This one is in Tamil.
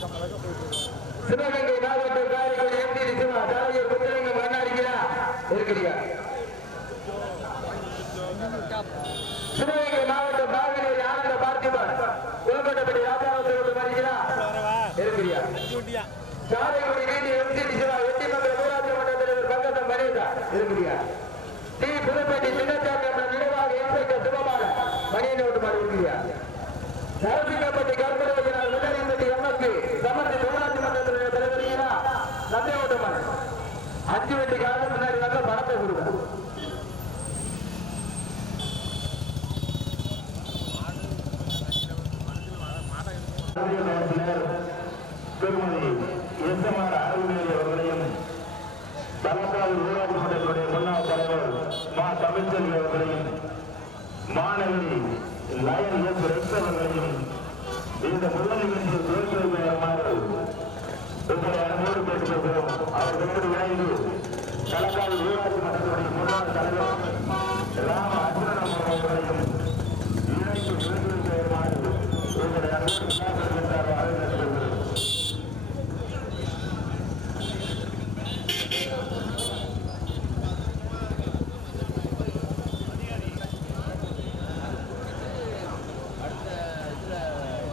சிவகங்கை மாவட்டம் காரைக்குடி எம்டி சிவா தலைவர் முத்தலிங்கம் கண்ணாடிக்கிறா இருக்கிறீங்க சிவகங்கை மாவட்டம் பாகனேரி ஆனந்த பார்த்திபன் உள்கொண்டபடி ராஜாவத்தோடு வருகிறா இருக்கிறியா காரைக்குடி வீதி எம்டி சிவா எட்டி மக்கள் ஊராட்சி மன்ற தலைவர் பங்கத்தம் மணிதா இருக்கிறியா டி. புதுப்பேட்டை சின்னச்சாமி என்ற நினைவாக இன்ஸ்பெக்டர் சிவபால மணியனை விட்டு மாறி இருக்கிறியா அஞ்சு வண்டி காலம் முன்னாடி வந்து பணத்தை கொடுங்க. திருமதி எஸ்எம்ஆர் அருள்மேரி அவர்களையும் தலக்காடு ஊராட்சி மன்றத்தினுடைய முன்னாள் தலைவர் மா தமிழ்ச்செல்வி அவர்களையும் மாணவி லயன் எஸ் ரெக்ஸ் அவர்களையும்